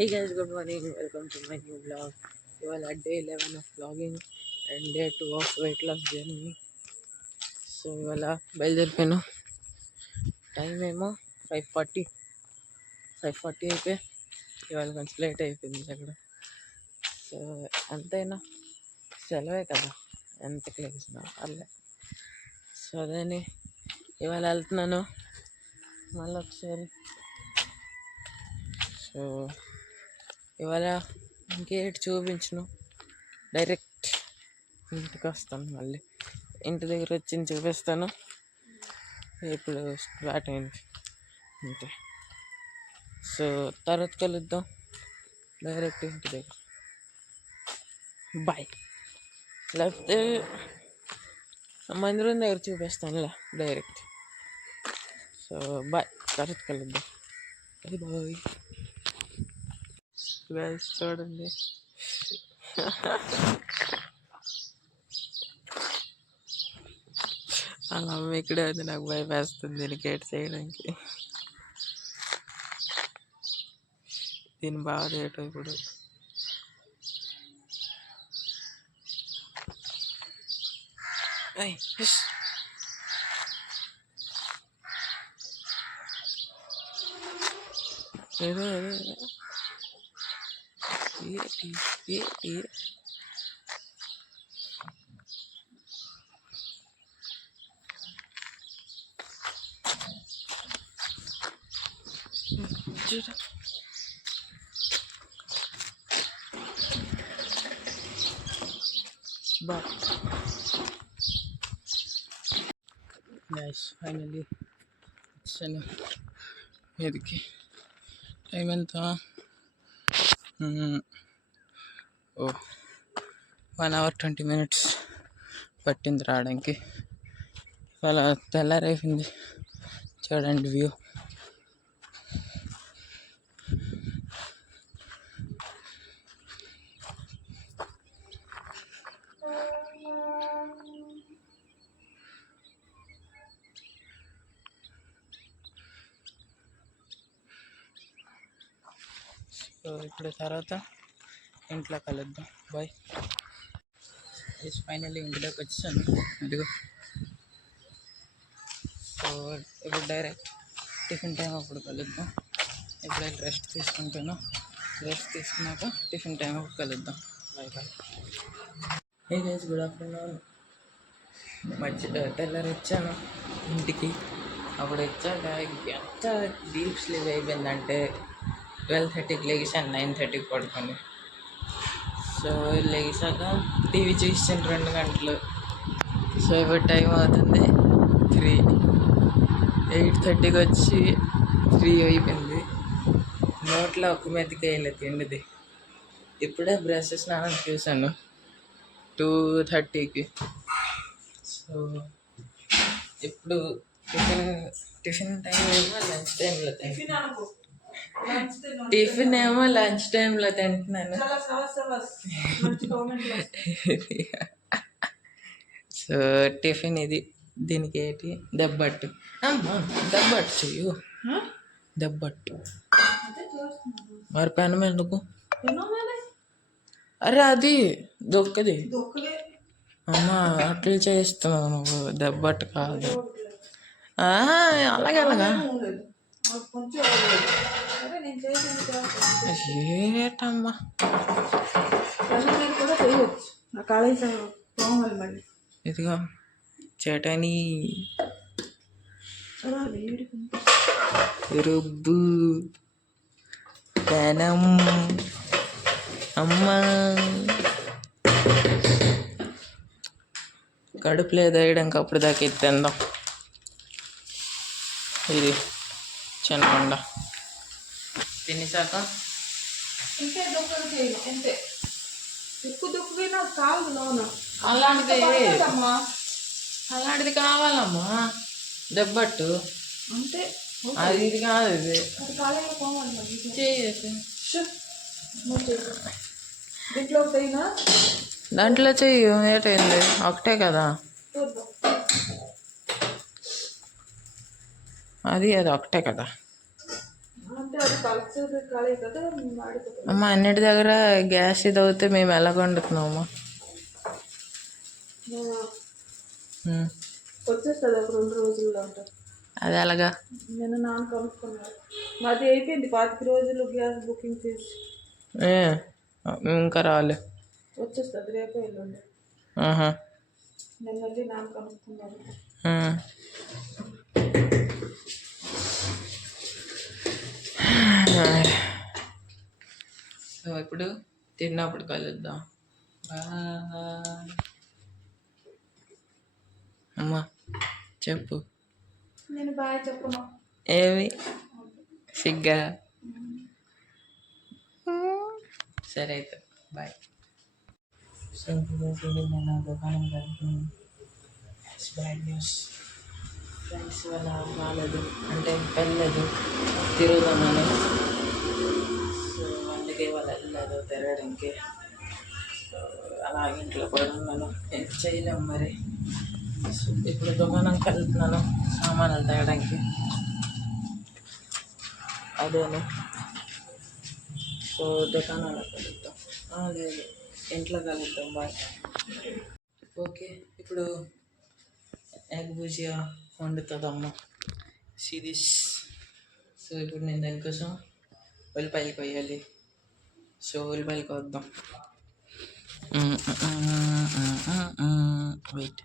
Hey guys, good morning. Welcome to my new vlog. ఇవాళ day 11 of vlogging and day 2 of weight loss journey. So ఇవాళ బయలుదేరిపోయాను. Time ఏమో 5:40 అయితే ఇవాళ కొంచెం లేట్ అయిపోయింది అక్కడ. సో అంతైనా సెలవే కదా, ఎంతకు లేచినా అల్లే. సో అదని ఇవాళ వెళ్తున్నాను మళ్ళీ ఒకసారి. సో ఇవాళ ఇంకేటి చూపించను, డైరెక్ట్ ఇంటికి వస్తాను. మళ్ళీ ఇంటి దగ్గర వచ్చి చూపిస్తాను. ఇప్పుడు స్టార్ట్ అయింది అంతే. సో తర్వాత కలుద్దాం డైరెక్ట్ ఇంటి దగ్గర. బాయ్. లేకపోతే మందిరం దగ్గర చూపిస్తానులే డైరెక్ట్. సో బాయ్, తర్వాత కలుద్దాం. బాయ్ గైస్, చూడండి అలా అమ్మ ఇక్కడే ఉంది. నాకు భయం వేస్తుంది దీన్ని గేట్ చేయడానికి. దీన్ని బాగా చేయటం ఇప్పుడు. ఏదో But guys, finally వచ్చాను మీదికి. టైం ఎంత? 1 hour 20 minutes పట్టింది రావడానికి. ఇవాళ తెల్లారైపోయింది. చూడండి వ్యూ. సో ఇప్పుడు తర్వాత ఇంట్లో కలుద్దాం. బాయ్. ఫైనల్లీ ఇంటిలోకి వచ్చాను. ఇదిగో. సో ఇప్పుడు డైరెక్ట్ టిఫిన్ టైం అప్పుడు కలుద్దాం. ఎప్పుడైతే రెస్ట్ తీసుకుంటానో, రెస్ట్ తీసుకున్నాక టిఫిన్ టైం అప్పుడు కలుద్దాం. Bye bye. Hey guys, good afternoon. తెల్లారి వచ్చాను ఇంటికి. అప్పుడు వచ్చాక ఎంత డీప్ స్లీప్ అయిపోయిందంటే 12:30కి లేచాను, 9:30కి పడుకొని. సో లేచాక టీవీ చూసాను 2 గంటలు. సో ఇప్పుడు టైం అవుతుంది 3. 8:30కి వచ్చి 3 అయిపోయింది. నోట్లో ఒక మెతికి వేయలేదు తిండిది. ఇప్పుడే బ్రష్ స్నానం చేశాను 2:30కి. సో ఇప్పుడు టిఫిన్ టైం ఏమో లంచ్ టైంలో తింటున్నాను. టిఫిన్ ఏమో లంచ్ టైంలో తింటున్నాను. సో టిఫిన్ ఇది. దీనికి ఏంటి? దెబ్బట్టు. దెబ్బట్టు చెయ్యు, దెబ్బట్టు. మరి పెనం ఎందుకు? అరే అది దొక్కది. అమ్మ అట్లా చేస్తున్నావు నువ్వు, దెబ్బట్టు కాదు. అలాగే ఏటమ్మా. ఇదిగో చటనీ, రుబ్బు, పెనం. అమ్మా కడుపులో వేయడానికి అప్పుడు దాకా తిందాం. ఇది చిన్నకొండ తినేసాక అలాంటిది కావాలమ్మా. దెబ్బట్టు అంటే అది ఇది కాదు. ఇది దాంట్లో చెయ్యు. ఏటైంది? ఒకటే కదా అది ఒకటే కదా. అమ్మ అన్నిటి దగ్గర గ్యాస్ ఇది అవుతే మేము ఎలా వండుతున్నామమ్మా? వచ్చేస్తుంది ఒక 2 రోజుల్లో ఉంటుంది. అది ఎలాగా? నేను నాన్న కనుక్కున్నాను. మాది అయిపోయింది 25 రోజులు గ్యాస్ బుకింగ్ చేసి. ఇంకా రాలే. వచ్చేస్తుంది రేపే వెళ్ళండి. నేను వెళ్ళి నాన్న కనుక్కున్నాను. సో ఇప్పుడు తిన్నప్పుడు కలుద్దాం. అమ్మా చెప్పు. నేను బాయ్ చెప్పను. ఏమి సిగ్గా? సరే అయితే బాయ్. సో ఇప్పుడు నేను దుకాణం వెళ్తున్నాను. బ్యాడ్ న్యూస్, ఫ్రెండ్స్ వల్ల రాలేదు, అంటే వెళ్ళలేదు తిరుగుదామని. సో అందుకే వాళ్ళు వెళ్ళలేదు తిరగడానికి. సో అలాగే ఇంట్లో కూడా ఉన్నాను, ఏం చేయలేము మరి. సో ఇప్పుడు దుకాణంకి వెళ్తున్నాను సామాన్లు తేయడానికి. అదేను. సో దుకాణంలో కలుద్దాం. లేదు ఇంట్లో కలుద్దాం. బాయ్. ఓకే ఇప్పుడు ఎగ్ భుజియా వండుతుంది అమ్మ, సిరీస్. సో ఇప్పుడు నేను దానికోసం ఉల్లిపాయలు కొయ్యాలి. సో ఉల్లిపాయలు కొద్దాం. వెయిట్,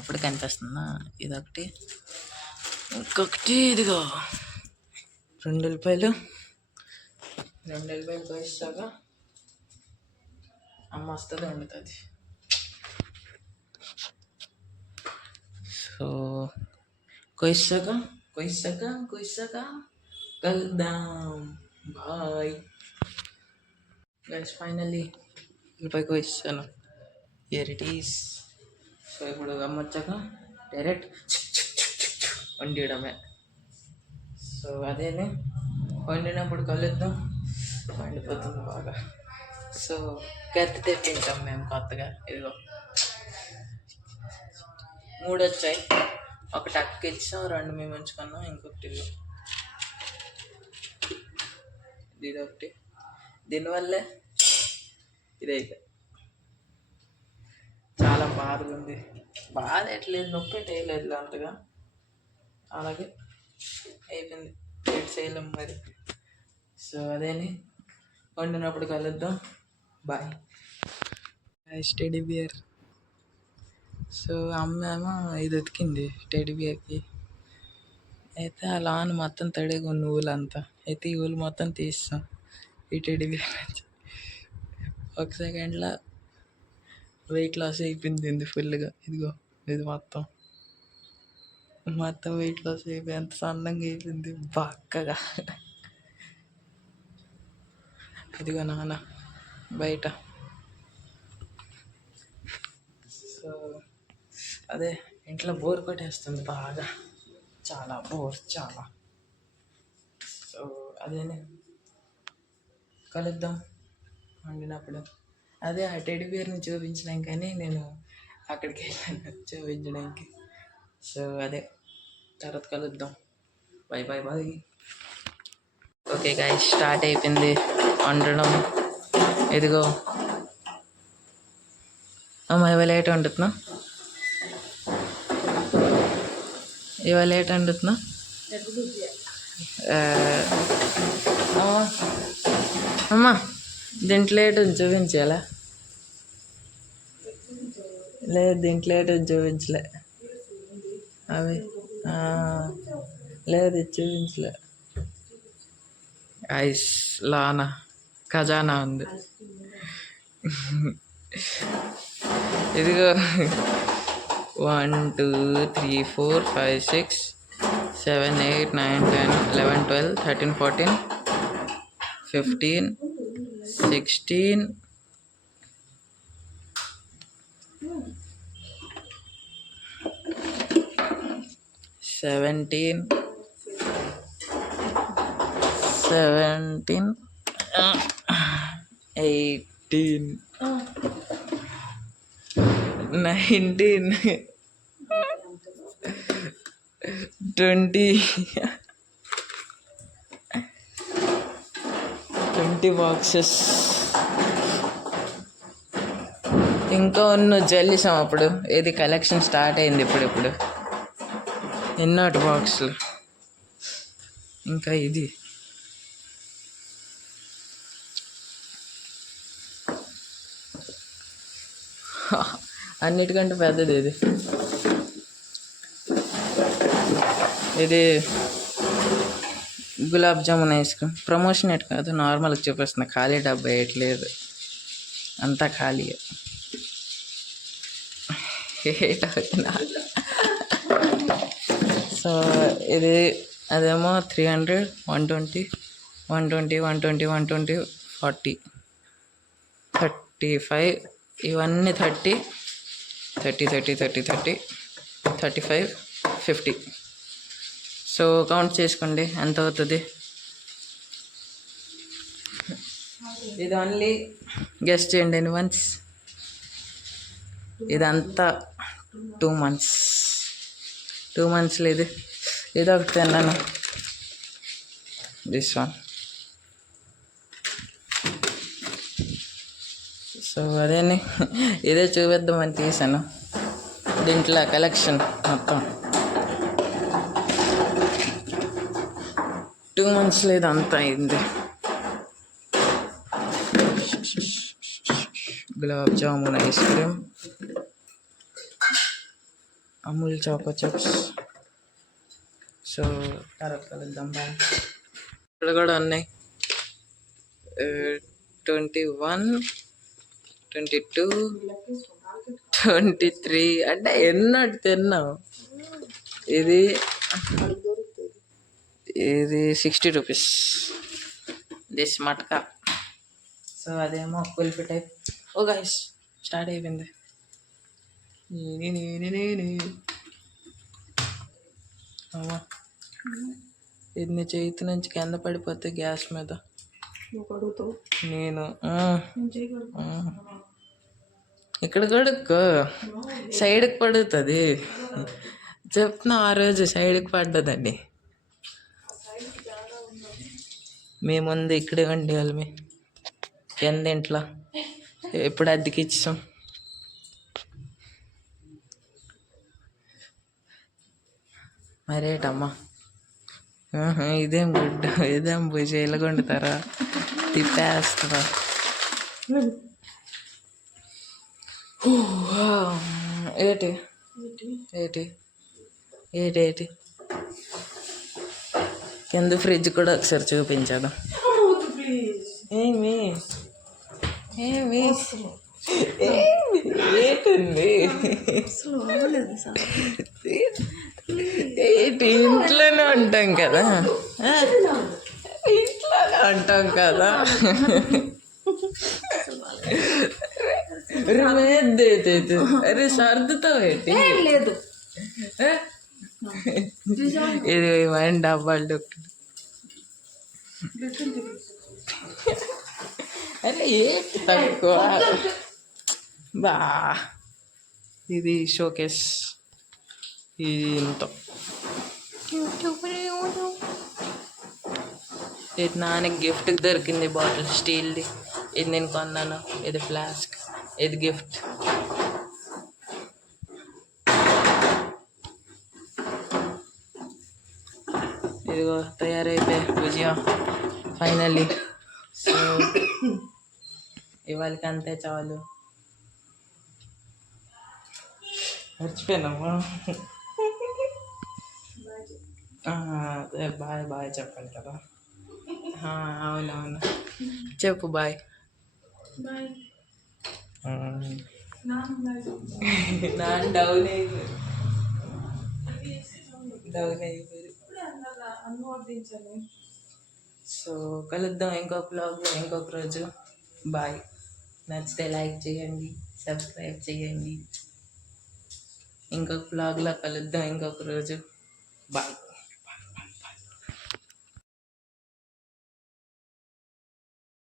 ఇప్పుడు కనిపిస్తుందా? ఇదొకటి, ఇంకొకటి ఇదిగో 2 ఉల్లిపాయలు. 2 ఉల్లిపాయలు కోసాక అమ్మ వస్తుంది వండుతుంది. సో కొయ్యాక కలుద్దాం. Bye guys. ఫైనల్లీ ఉల్లిపాయ కోసాను. Here it is. సో ఇప్పుడు అమ్మ వచ్చాక డైరెక్ట్ వండియడమే. సో అదేనే వండినప్పుడు కలుద్దాం. వండిపోతుంది బాగా. సో కత్తి తెప్పించాం మేము కొత్తగా. ఇదిగో 3 వచ్చాయి. ఒకటి అక్కకి ఇచ్చాం, 2 మేము ఉంచుకున్నాం, ఇంకొకటి ఇదొకటి. దీనివల్లే ఇదైతే చాలా బాధగా ఉంది. బాధ ఎట్లేదు, నొప్పి వేయలేదు అంతగా. అలాగే అయిపోయింది, ఏం చేయలేం మరి. సో అదేని వండినప్పుడు కలుద్దాం. బాయ్. Teddy bear. సో అమ్మ ఏమో ఇది ఉతికింది టెడ్డీ బియర్కి. అయితే ఆ లాన్ మొత్తం తడిగా ఉన్న ఊళ్ళంతా. అయితే ఈ ఊళ్ళు మొత్తం తీస్తాం ఈ టెడ్డీ బియర్ నుంచి. 1 సెకండ్లో వెయిట్ లాస్ అయిపోయింది ఫుల్గా. ఇదిగో ఇది మొత్తం వెయిట్ లాస్ అయిపోయి ఎంత సన్నంగా అయిపోయింది బక్కగా. ఇదిగో నాన్న బయట. సో అదే ఇంట్లో బోర్ కొట్టేస్తుంది బాగా, చాలా బోర్, చాలా. సో అదేనే కలుద్దాం వండినప్పుడు. అదే ఆ టెడ్డీ బియర్ని చూపించడానికి కానీ నేను అక్కడికి వెళ్ళాను చూపించడానికి. సో అదే తర్వాత కలుద్దాం. Bye bye bye. Okay guys, start అయిపోయింది వండడం. ఇదిగో అమ్మ ఇవాళ ఏట వండుతున్నా, ఇవాళ ఏట వండుతున్నా. అమ్మా దీంట్లో ఏటో చూపించాలా? లేదు దీంట్లో ఏటో చూపించలే. అవి లేదు చూపించలే. ఐస్ లానా ఖజానా ఉంది. ఇదిగో 1 2 3 4 5 6 7 8 9 10 11 12 13 14 15 16 17 18 19 20 20 బాక్సెస్. ఇంకా ఉన్న జల్లిసాం అప్పుడు. ఇది కలెక్షన్ స్టార్ట్ అయింది ఇప్పుడు ఎన్నోటి బాక్సులు. ఇంకా ఇది అన్నిటికంటే పెద్దది ఇది gulab jamun ice cream. Promotion at కాదు, నార్మల్గా చూపిస్తున్నా. ఖాళీ డబ్బా వేయట్లేదు, అంతా ఖాళీయే. సో ఇది అదేమో 300, 120, 120, 120, 120, 40, 35. ఇవన్నీ 30, 30, 30, 30, 30, 35, 50. సో కౌంట్ చేసుకోండి ఎంత అవుతుంది. ఇది ఓన్లీ గెస్ట్ చేయండి ఎన్ని మంత్స్. ఇదంతా 2 months. 2 monthsలో ఇది ఒకటి తిన్నాను. This one. సో అదేని ఇదే చూపిద్దామని తీసాను. దీంట్లో కలెక్షన్ మొత్తం 2 monthsలో ఇదంతా అయింది. Gulab jamun ice cream, Amul choco chips. So తర్వాత కలుద్దాం. బాయ్. ఇక్కడ కూడా ఉన్నాయి 21, 22, 23. అంటే ఎన్నోటి తిన్నావు. ఇది 60 rupees దిస్ మట్కా. సో అదేమో కుల్ఫీ టైప్. ఓ గైస్ స్టార్ట్ అయిపోయింది. అమ్మా ఇది నీ చేతి నుంచి కింద పడిపోతే గ్యాస్ మీద నేను ఇక్కడ కడుక్కో. సైడ్కి పడుతుంది చెప్తున్నా. ఆ రోజు సైడ్కి పడ్డదండి. మేముంది ఇక్కడే వండేవాళ్ళు. మీ కింద ఇంట్లో ఎప్పుడు అద్దెకి ఇచ్చాం. మరేటమ్మా ఇదేం గుడ్డ, ఇదేం భుజ ఇలాగ వండుతారా? తిప్పేస్తారా? ఏటి ఏటి ఏటి ఏటి కింద ఫ్రిడ్జ్ కూడా ఒకసారి చూపించాడు. ఏమి ఏమి ఏంటుంది? ఏంటి ఇంట్లోనే ఉంటాం కదా, ఇంట్లోనే ఉంటాం కదా. అరే సర్దుతావు ఏంటి? లేదు ఇది వన్ డబ్బాలు. అరే ఏంటి తక్కువ బా. ఇది షోకేస్. ఇది ఇంత ఇది నాన్నకి గిఫ్ట్కి దొరికింది బాటిల్, స్టీల్ది. ఇది నేను కొన్నాను. ఇది ఫ్లాస్క్, ఇది గిఫ్ట్. ఇదిగో తయారైపోయి భుజియా ఫైనల్లీ. సో ఇవాళకి అంతే చాలు. మర్చిపోయినామా? అదే బాయ్ బాయ్ చెప్పాలి కదా. అవునవును చెప్పు బాయ్. నాన్న డౌన్ అయిపోయింది. సో కలుద్దాం ఇంకొక బ్లాగ్లో ఇంకొక రోజు. బాయ్. నచ్చితే లైక్ చేయండి, సబ్స్క్రైబ్ చేయండి. ఇంకొక బ్లాగ్లో కలుద్దాం ఇంకొక రోజు. బాయ్.